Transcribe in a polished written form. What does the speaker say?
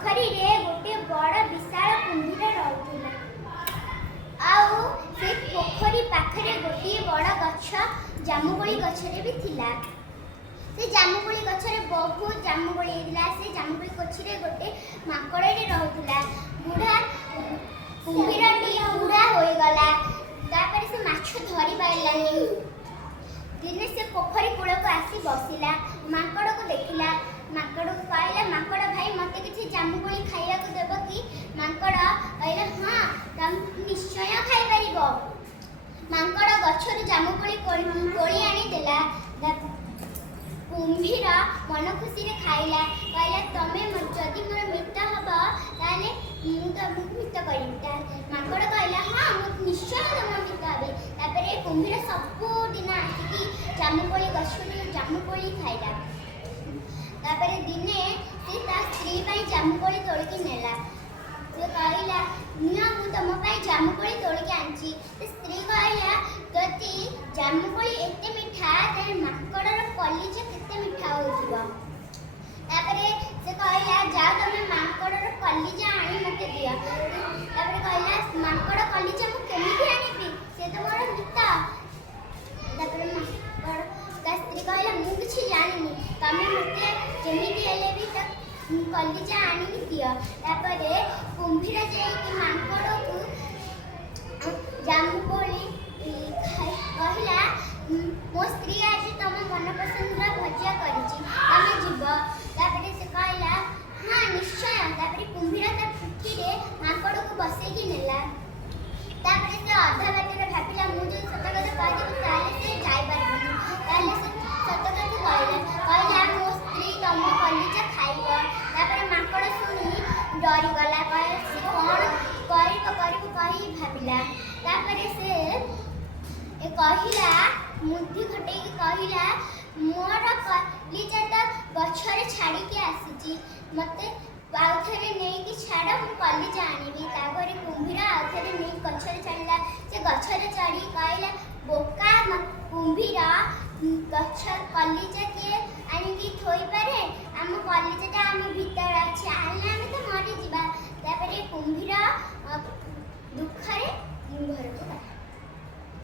पोखरी रे गोटे बड़ विशाल कुंभीर रहउथिला। आउ से पोखरी पाखरे गोटे बड़ गछ जामुकोली गछरे भी थिला। से जामुकोली गछरे बहुत जामुकोली हेला। से जामुकोली गछरे गोटे माकड़े रहउथिला। बुढ़ा कुंभीरटी बुढ़ा होई गला। तापर से माछ धरि पाइलानी। दिने से पोखरी कूल को आसी बसिला। माकड़ को देखिला। माकड़ को कहला, माकड़ भाई मते किछि जामुकोली खाइया को देबो कि? माकड़ कहला, हां तम निश्चय खाइ परिबो। माकड़ गछर जामुकोली कोली आनी देला। कुंभीर मन खुशी रे खाइला। कहला, तमे जदि मोर मित्र हबो ताले मु तमु मित्र करिता। माकड़ कहला, हां मु निश्चय तम मित्र हबे। तापरे कुंभीर सब दिन आसी जामुकोली गछर जामुकोली खाइला। तापरे दिने से ता स्त्री पाई जामुकोली तोड़की नेला। से कहला, निया मु तम पाई जामुकोली तोड़की आंची। से स्त्री कहला, जदि जामुकोली एते मिठा ताले माकड़र कलिजा केते मिठा होइबो। तापरे से कहला, जाओ तमे माकड़र कलिजा आनी मते दिया। तापरे कहला, माकड़ कलिजा मु केमिति आनिबी? से तो मोर मित्र। तापरे माकड़ ता स्त्री कहला, मु किछि जानिनी, तमे मते जेमिति हेले भी त कलिजा आनी दिया। तापरे कुंभीर जे कि माकड़ को जामुकोली कहला, मो स्त्री आज तम मन पसंद भजिया करिछि, तमे जीव। तापरे से कहला, हां निश्चय। तापरे कुंभीर ता पिठी रे माकड़ को बसै कि नेला। तापरे से आधा बाटे भाबिला, मु जे सत कथा कहदिबि ताले से जाई पारबनि। ताले से सत कथा कहला, मो स्त्री तम कलिजा खाइबो। तापरे माकड़ सुनी डरी गला। कहे से कोन करिबो कहि भाबिला। तापरे से कहिला, मुद्दी खटेई कहिला, मोर कलिजा त गछरे छाड़ी के आसीची, मते आउथरे नै कि छाड़ मु कलिजा आनिबी। तापरे कुंभीर आउथरे नै गछरे छाड़िला। से गछरे चढ़ी कहला, बोका कुंभीर गछ कलिजा के आनिकी थोई पारे? आम कलिजाटा आम भीतर अछि, आइला आमे तो मरि जिबा। तापरे कुंभीर दुखरे घर को